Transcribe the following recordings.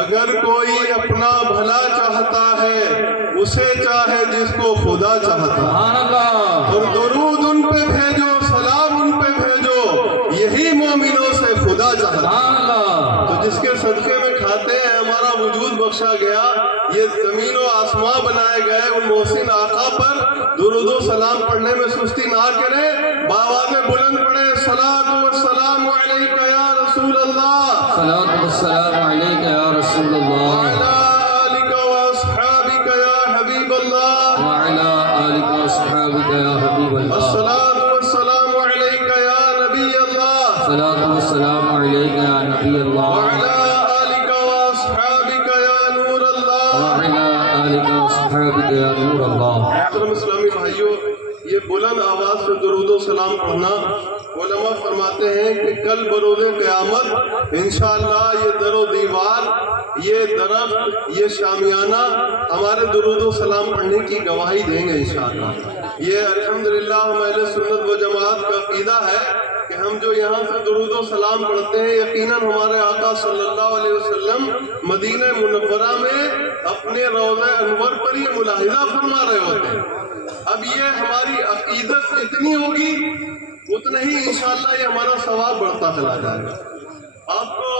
اگر کوئی اپنا بھلا چاہتا ہے اسے چاہے جس کو خدا چاہتا ہے، اور درود ان پہ بھیجو، سلام ان پہ بھیجو، یہی مومنوں سے خدا چاہتا ہے۔ تو جس کے صدقے میں کھاتے ہیں ہمارا وجود بخشا گیا، یہ زمین و آسمان بنائے گئے، ان محسن آقا پر درود و سلام پڑھنے میں سستی نہ کریں، باواز بلند پڑھیں، صلاۃ والسلام علیک یا رسول اللہ، صلاۃ والسلام علیک یا رسول اللہ، وعلی آلک واصحابک یا حبیب اللہ، وعلی آلک واصحابک یا حبیب اللہ، الصلاۃ والسلام علیک یا نبی اللہ، صلاۃ والسلام علیک یا نبی اللہ، وعلی آلک واصحابک یا نور اللہ۔ وعلی آلک واصحابک یا نور اللہ۔ محترم اسلامی بھائیوں، یہ بلند آواز سے درود و سلام پڑھنا، علماء فرماتے ہیں کہ کل بروز قیامت انشاءاللہ یہ در و دیوار، یہ درخت، یہ شامیانہ ہمارے درود و سلام پڑھنے کی گواہی دیں گے انشاءاللہ۔ یہ الحمدللہ ہم اہل سنت و جماعت کا عقیدہ ہے کہ ہم جو یہاں سے درود و سلام پڑھتے ہیں، یقیناً ہمارے آقا صلی اللہ علیہ وسلم مدینہ منورہ میں اپنے روضہ انور پر یہ ملاحظہ فرما رہے ہوتے ہیں۔ اب یہ ہماری عقیدت جتنی ہوگی اتنا ہی انشاءاللہ یہ ہمارا ثواب بڑھتا چلا جائے گا۔ آپ کو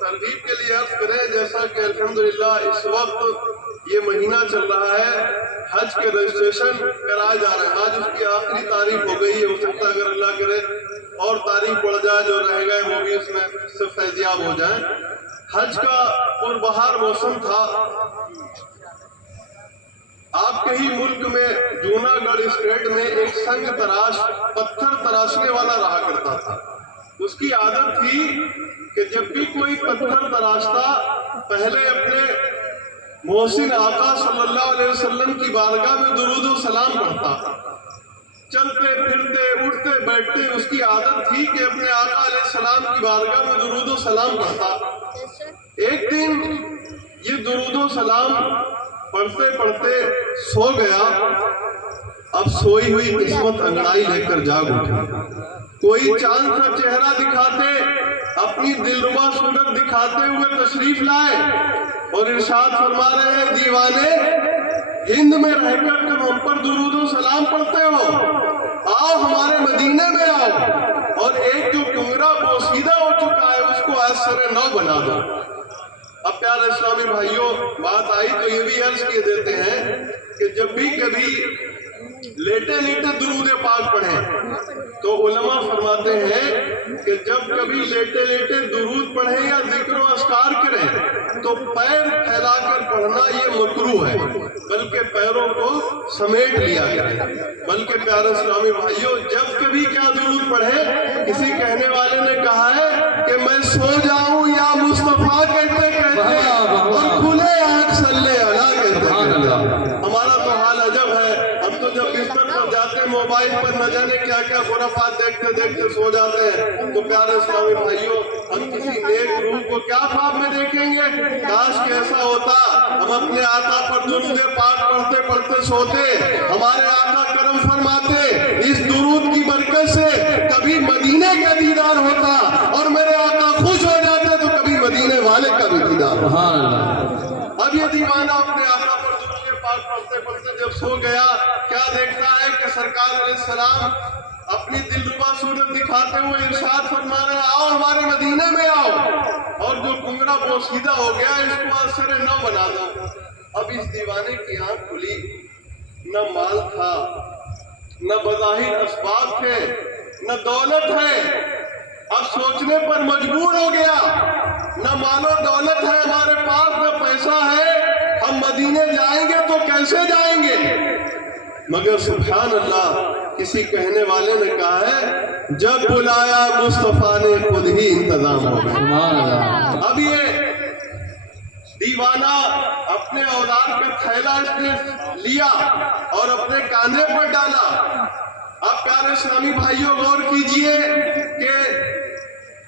ترغیب کے لیے عرض کریں، جیسا کہ الحمدللہ اس وقت یہ مہینہ چل رہا ہے، حج کے رجسٹریشن کرائے جا رہے ہیں، آج اس کی آخری تاریخ ہو گئی ہے، ہو سکتا ہے اگر اللہ کرے اور تاریخ بڑھ جائے، جو رہ گئے وہ بھی اس میں سے فیضیاب ہو جائیں۔ حج کا پربہار موسم تھا۔ آپ کے ہی ملک میں جوناگڑھ اسٹیٹ میں ایک سنگ تراش، پتھر تراشنے والا رہا کرتا تھا۔ اس کی عادت تھی کہ جب بھی کوئی پتھر تراشتا پہلے اپنے محسن آقا صلی اللہ علیہ وسلم کی بارگاہ میں درود و سلام پڑھتا۔ چلتے پھرتے اٹھتے بیٹھتے اس کی عادت تھی کہ اپنے آقا علیہ السلام کی بارگاہ میں درود و سلام پڑھتا۔ ایک دن یہ درود و سلام پڑھتے پڑھتے سو گیا۔ اب سوئی ہوئی قسمت انگڑائی لے کر جاگ اٹھی۔ کوئی چاند سا چہرہ دکھاتے، اپنی دلربا صورت دکھاتے ہوئے تشریف لائے اور ارشاد فرما رہے ہیں، دیوانے ہند میں رہ کر تم ہم پر درود و سلام پڑھتے ہو، آؤ ہمارے مدینے میں آؤ، اور ایک جو کنگرا بوسیدہ ہو چکا ہے اس کو آج سر نو بنا دو۔ اب پیارے اسلامی بھائیوں، بات آئی تو یہ بھی عرض کیے دیتے ہیں کہ جب بھی کبھی لیٹے لیٹے درود پاک پڑھیں تو علماء فرماتے ہیں کہ جب کبھی لیٹے لیٹے درود پڑھیں یا ذکر و اذکار کریں تو پیر پھیلا کر پڑھنا یہ مکروہ ہے، بلکہ پیروں کو سمیٹ لیا جائے۔ بلکہ پیارے اسلامی بھائیوں، جب کبھی کیا درود پڑھیں، کسی کہنے والے نے کہا ہے کہ میں سو جاؤں یا مصطفیٰ کہتے کہتے اور کھلے آنکھ صلی اللہ کہتے کہتے۔ ہمارا تو حال عجب ہے، ہم تو جب بستر پر جاتے ہیں موبائل پر نہ جانے کیا کیا خرافات دیکھتے دیکھتے سو جاتے ہیں۔ تو پیارے اسلامی بھائیوں، ہم کسی نیک روح کو کیا خواب میں دیکھیں گے؟ کاش کہ ایسا ہوتا، ہم اپنے آقا پر درود پاک پڑھتے پڑھتے سوتے، ہمارے آقا کرم فرماتے، اس درود کی برکت سے کبھی مدینے کا دیدار ہوتا اور میرے آقا خوش ہو جاتے تو کبھی مدینے والے کا بھی دیدار ہوتا۔ اب یہ دیوانہ اپنے آقا پر درود پاک پڑھتے پڑھتے جب سو گیا، کیا دیکھتا ہے کہ سرکار علیہ السلام اپنی دلربا صورت دکھاتے ہوئے ارشاد فرما رہے ہیں، آؤ ہمارے مدینے میں آؤ، اور جو کنگرا بوسیدہ ہو گیا اس کو آج سر نو بنا دو۔ اب اس دیوانے کی آنکھ کھلی، نہ مال تھا، نہ بظاہر اسباب تھے، نہ دولت ہے۔ اب سوچنے پر مجبور ہو گیا، نہ مال و دولت ہے ہمارے پاس، نہ پیسہ ہے، ہم مدینے جائیں گے تو کیسے جائیں گے؟ مگر سبحان اللہ، کسی کہنے والے نے کہا ہے، جب بلایا مصطفیٰ نے خود ہی انتظام ہو گیا۔ اب یہ دیوانہ اپنے اولاد کا تھیلا اس نے لیا اور اپنے کاندھے پر ڈالا۔ اب پیارے اسلامی بھائیوں غور کیجئے کہ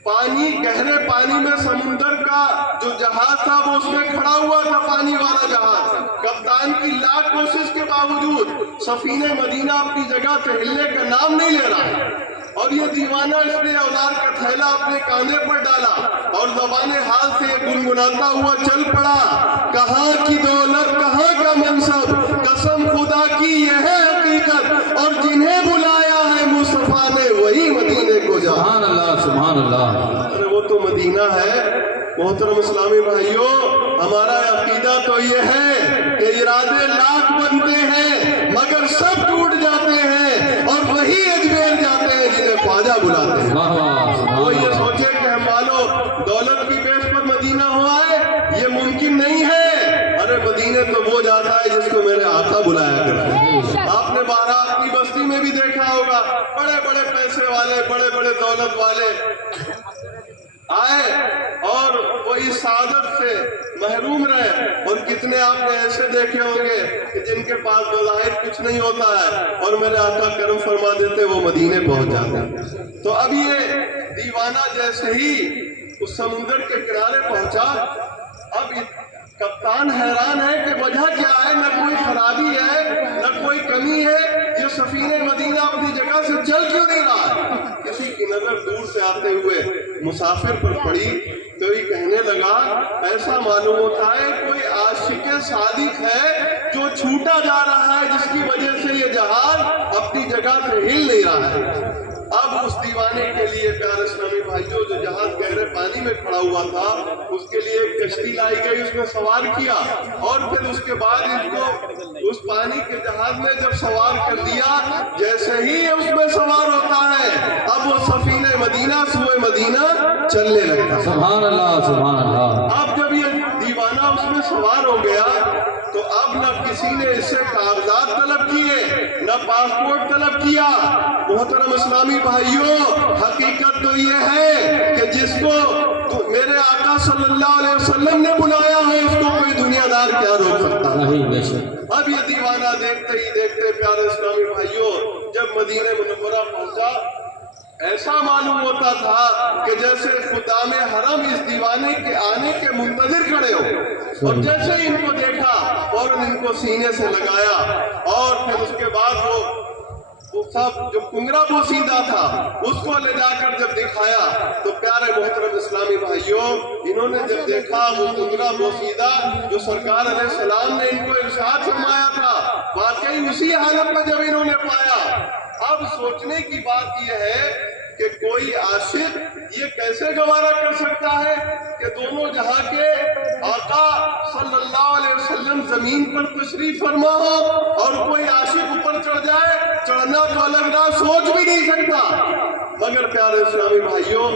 پانی، گہرے پانی میں سمندر کا جو جہاز تھا وہ اس میں کھڑا ہوا تھا، پانی والا جہاز۔ کپتان کی لاکھ کوشش کے باوجود سفینہ مدینہ اپنی جگہ سے ہلنے کا نام نہیں لے رہا ہے، اور یہ دیوانہ اس نے اولاد کا تھیلا اپنے کاندھے پر ڈالا اور زبان حال سے گنگناتا ہوا چل پڑا، کہاں کی دولت کہاں کا منصب، قسم خدا کی یہ ہے حقیقت، اور جنہیں بلایا ہے مصطفیٰ نے وہی مدینے کو جا۔ سبحان اللہ سبحان اللہ۔ ارے وہ تو مدینہ ہے۔ محترم اسلامی بھائیوں، ہمارا عقیدہ تو یہ ہے کہ ارادے لاکھ بنتے ہیں مگر سب ٹوٹ جاتے ہیں، اور وہی اجمیر جاتے ہیں جنہیں خواجہ بلاتے ہیں۔ واہ واہ وہ یہ سبحان اللہ۔ سوچے کہ ہم والو دولت کی بیس پر مدینہ ہوا ہے، یہ ممکن نہیں ہے۔ ارے مدینے تو وہ جاتا ہے جس کو میرے آقا بلایا کرتے ہیں۔ آپ نے بارہ اپنی بستی میں بھی دیکھا ہوگا، بڑے بڑے پیسے والے، بڑے بڑے دولت والے آئے اور وہ اس سعادت سے محروم رہے، اور کتنے آپ نے ایسے دیکھے ہوں گے کہ جن کے پاس بظاہر کچھ نہیں ہوتا ہے اور میرے آقا کرم فرما دیتے وہ مدینے پہنچ جاتے۔ تو اب یہ دیوانہ جیسے ہی اس سمندر کے کنارے پہنچا، اب کپتان حیران ہے کہ وجہ کیا ہے، نہ کوئی خرابی ہے نہ کوئی کمی ہے، یہ سفینہ مدینہ اپنی جگہ سے چل کیوں نہیں رہا؟ کسی کی نظر دور سے آتے ہوئے مسافر پر پڑی تو یہ کہنے لگا، ایسا معلوم ہوتا ہے کوئی عاشق صادق ہے جو چھوٹا جا رہا ہے، جس کی وجہ سے یہ جہاز اپنی جگہ سے ہل نہیں رہا ہے۔ اب اس دیوانے کے لیے پیارے اسلامی بھائیوں، جو جہاز گہرے پانی میں کھڑا ہوا تھا، اس کے لیے ایک کشتی لائی گئی، اس میں سوار کیا، اور پھر اس کے بعد اس کو اس پانی کے جہاز میں جب سوار کر دیا، جیسے ہی اس میں سوار ہوتا ہے اب وہ سفینہ مدینہ سوئے مدینہ چلنے لگتا۔ سبحان اللہ سبحان اللہ۔ اب جب یہ دیوانہ اس میں سوار ہو گیا تو اب نہ کسی نے اس سے کاغذات طلب کیے نہ پاسپورٹ طلب کیا۔ محترم اسلامی بھائیوں، حقیقت تو یہ ہے کہ جس کو میرے آقا صلی اللہ علیہ وسلم نے بلایا ہے اس کو کوئی دنیا دار کیا روک سکتا ہے؟ نہیں بے شک۔ اب یہ دیوانہ دیکھتے ہی دیکھتے پیارے اسلامی بھائیوں جب مدینہ منورہ پہنچا، ایسا معلوم ہوتا تھا کہ جیسے خدام حرم اس دیوانے کے آنے کے منتظر کھڑے ہو، اور جیسے ہی ان کو دیکھا فوراً ان کو سینے سے لگایا، اور پھر اس کے بعد وہ سب جو کنگرا بوسیدہ تھا اس کو لے جا کر جب دکھایا تو پیارے محترم اسلامی بھائیوں، انہوں نے جب دیکھا وہ کنگرا بوسیدہ جو سرکار علیہ السلام نے ان کو ارشاد فرمایا تھا، واقعی اسی حالت میں جب انہوں نے پایا، اب سوچنے کی بات یہ ہے کہ کوئی عاشق یہ کیسے گوارا کر سکتا ہے کہ دونوں جہاں کے آقا صلی اللہ علیہ وسلم زمین پر تشریف فرما ہو اور کوئی عاشق اوپر چڑھ جائے؟ چڑھنا تو الگ نہ سوچ بھی نہیں سکتا۔ مگر پیارے اسلامی بھائیوں،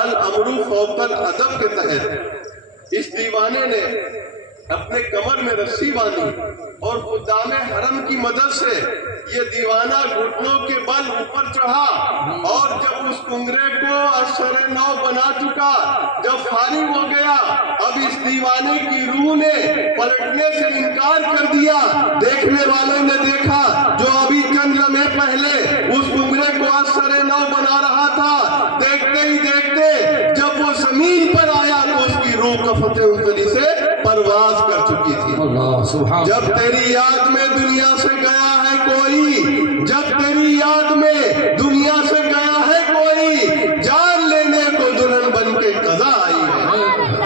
الامر فوق الادب کے تحت اس دیوانے نے اپنے کمر میں رسی باندھی اور خدام حرم کی مدد سے یہ دیوانہ گھٹنوں کے بل اوپر چڑھا، اور جب اس کنگرے کو اثر نو بنا چکا، جب فارغ ہو گیا، اب اس دیوانے کی روح نے پلٹنے سے انکار کر دیا۔ دیکھنے والوں نے دیکھا جو ابھی چند لمحے پہلے اس کنگرے کو اثر نو بنا رہا تھا، دیکھتے ہی دیکھتے جب وہ زمین پر آیا تو اس کی روح کفت انتلی سے پرواز کر چکی تھی۔ اللہ سبحان۔ جب تیری یاد میں دنیا سے گیا ہے کوئی، جب تیری یاد میں دنیا سے گیا ہے کوئی، جان لینے کو دلہن بن کے قضا آئی ہے۔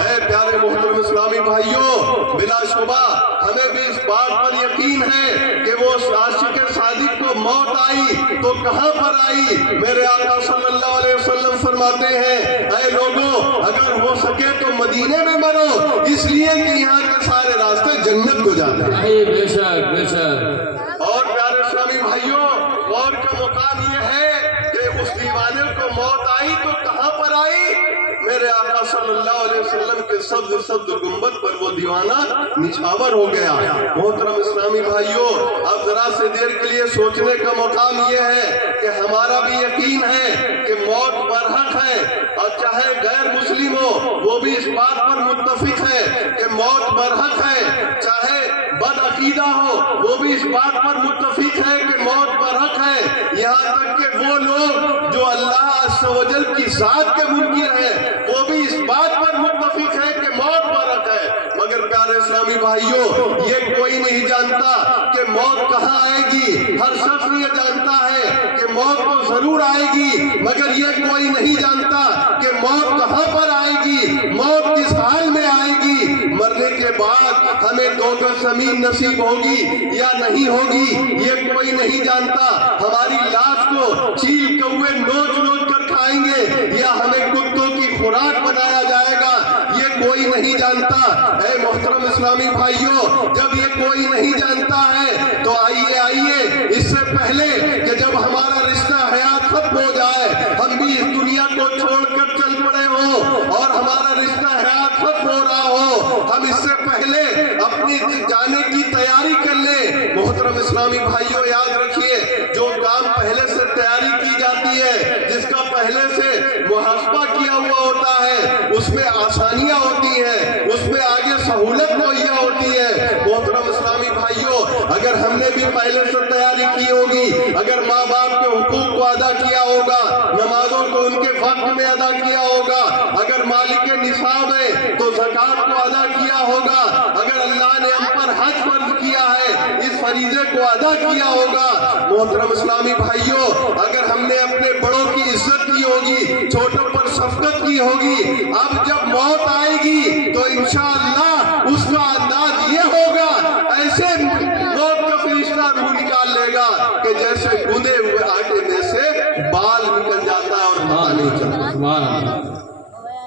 اے پیارے محترم اسلامی بھائیوں، بلا شبہ ہمیں بھی اس بات پر یقین ہے کہ وہ عاشق صادق کو موت آئی تو کہاں پر آئی؟ میرے آقا صلی اللہ علیہ وسلم فرماتے ہیں، اے لوگوں اگر ہو سکے تو مدینے میں مرو، اس لیے کہ یہاں کے سارے راستے جنت کو جاتے ہیں۔ بے شک بے شک۔ اور پیارے اسلامی بھائیوں، غور کا مقام یہ ہے کہ اس دیوانے کو موت آئی تو کہاں پر آئی؟ میرے آقا صلی اللہ علیہ وسلم کے سبز سبز گنبد پر وہ دیوانہ نچھاور ہو گیا۔ محترم اسلامی بھائیوں، اب ذرا سے دیر کے لیے سوچنے کا مقام یہ ہے کہ ہمارا بھی یقین ہے کہ موت برحق ہے، اور چاہے غیر مسلم ہو وہ بھی اس بات پر متفق ہے کہ موت برحق ہے، چاہے بد عقیدہ ہو وہ بھی اس بات پر متفق ہے کہ موت برحق ہے، یہاں تک کہ وہ لوگ جو اللہ عز و جل کی ذات کے منکر ہیں وہ بھی اس بات پر متفق ہے کہ موت برحق ہے۔ مگر پیارے پیارے اسلامی بھائیوں، یہ کوئی نہیں جانتا کہ موت کہاں آئے گی۔ ہر شخص یہ جانتا ہے کہ موت تو ضرور آئے گی، مگر یہ کوئی نہیں جانتا کہ موت کہاں پر آئے گی، موت کس حال میں آئے گی، مرنے کے بعد ہمیں 2 گز زمین نصیب ہوگی یا نہیں ہوگی، یہ کوئی نہیں جانتا۔ ہماری لاش کو چیل کوے نوچ نوچ کر کھائیں گے یا ہمیں کتوں کی خوراک بنایا جائے گا، یہ کوئی نہیں جانتا۔ اے محترم اسلامی بھائیوں، جب یہ کوئی نہیں جانتا ہے تو آئیے اس سے پہلے کہ جب ہمارا رشتہ حیات ختم ہو جائے، ہم بھی اس دنیا کو چھوڑ کر چل پڑے ہوں اور ہمارا رشتہ حیات ختم ہو رہا ہو، ہم اس سے پہلے اپنی جانے کی تیاری کر لیں۔ محترم اسلامی بھائیوں، یاد رکھیے، جو کام پہلے سے تیاری کی جاتی ہے، جس کا پہلے سے محاسبہ کیا ہوا ہوتا ہے، اس میں آسانیاں ہوتی ہیں، اس میں آگے سہولت مہیا ہوتی ہے۔ محترم اسلامی بھائیوں، اگر ہم نے بھی پہلے سے تیاری کی ہوگی، اگر ماں باپ کے حقوق کو ادا کیا ہوگا، نمازوں کو ان کے وقت میں ادا کیا ہوگا، اگر مالک نصاب ہے تو زکوٰۃ کو ادا کیا ہوگا، اگر اللہ نے ہم پر حج فرض کیا ہے اس فریضے کو ادا کیا ہوگا۔ محترم اسلامی بھائیوں، اگر ہم نے اپنے بڑوں کی عزت کی ہوگی، چھوٹوں پر شفقت کی ہوگی، اب جب موت آئے گی تو انشاءاللہ اس کا انداز یہ ہوگا، ایسے موت کا فرشتہ روح نکال لے گا کہ جیسے گندے ہوئے آٹے میں سے بال نکل جاتا ہے اور پتہ نہیں چلتا۔ سبحان اللہ۔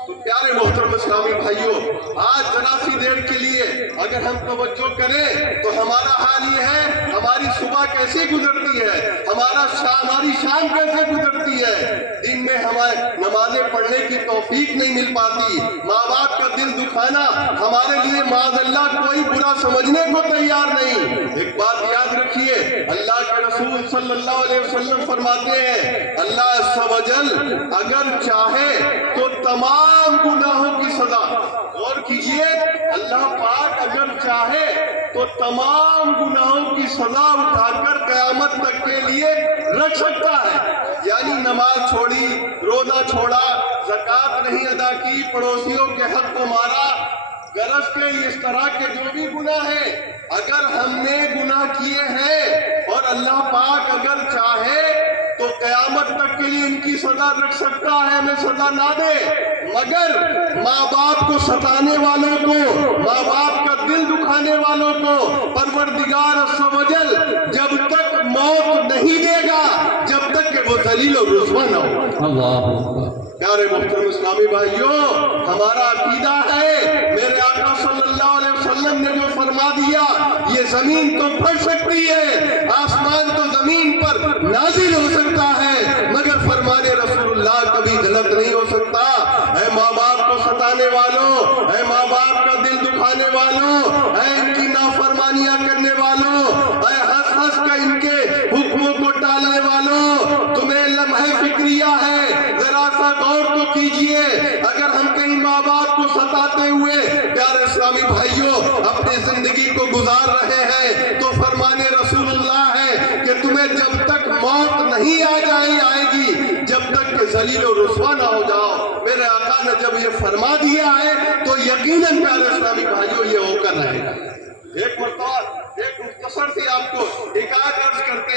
تو پیارے محترم اسلامی بھائیوں، آج ذرا سی دیر کے لیے اگر ہم توجہ کریں تو ہمارا حال یہ ہے، ہماری صبح کیسے گزرتی ہے، ہماری شام کیسے گزرتی ہے۔ دن میں ہمیں نمازیں پڑھنے کی توفیق نہیں مل پاتی، ماں باپ کا دل دکھانا ہمارے لیے معاذ اللہ کوئی برا سمجھنے کو تیار نہیں۔ ایک بات یاد رکھیے، اللہ کے رسول صلی اللہ علیہ وسلم فرماتے ہیں، اللہ عز و جل اگر چاہے تو تمام گناہوں کی سزا، غور کیجئے، اللہ پاک اگر چاہے تو تمام گناہوں کی سزا اٹھا کر قیامت تک کے لیے رکھ سکتا ہے۔ یعنی نماز چھوڑی، روزہ چھوڑا، زکوٰۃ نہیں ادا کی، پڑوسیوں کے حق کو مارا، غرض کے اس طرح کے جو بھی گناہ ہیں، اگر ہم نے گناہ کیے ہیں اور اللہ پاک اگر چاہے تو قیامت تک کے لیے ان کی سزا رکھ سکتا ہے، ہمیں سزا نہ دے، مگر ماں باپ کو ستانے والوں کو، ماں باپ کا دل دکھانے والوں کو پروردگار عز و جل جب تک موت نہیں دے گا جب تک کہ وہ ذلیل و رسوا نہ ہو۔ اللہ اکبر۔ پیارے محترم اسلامی بھائیوں، ہمارا عقیدہ ہے، میرے آقا صلی اللہ علیہ وسلم نے جو فرما دیا، یہ زمین تو پھٹ سکتی ہے، آسمان تو زمین پر نازل ہو سکتا ہے، مگر فرمان رسول اللہ کبھی غلط نہیں ہو سکتا۔ اے ماں باپ کو ستانے والوں، اے ماں باپ کا دل دکھانے والوں، اے ان کی نافرمانیاں کرنے والوں، اے ہنس ہنس کر ان کے حکموں کو ٹالنے والوں، تمہیں لمحہ فکریہ ہے، ذرا سا غور تو کیجئے، اگر ہم کہیں ماں باپ کو ستاتے ہوئے پیارے اسلامی بھائیوں اپنی زندگی کو گزار رہے ہیں تو فرمان رسول اللہ ہے کہ تمہیں جب تک موت نہیں آئے گی جب تک کہ ذلیل و رسوا نہ ہو جاؤ۔ میرے آقا نے جب یہ فرما دیا ہے تو یقیناً پیارے اسلامی بھائیوں یہ ہو کر رہے گا۔ ایک مرتبہ ایک مختصر سی آپ کو حکایت عرض کرتے ہیں۔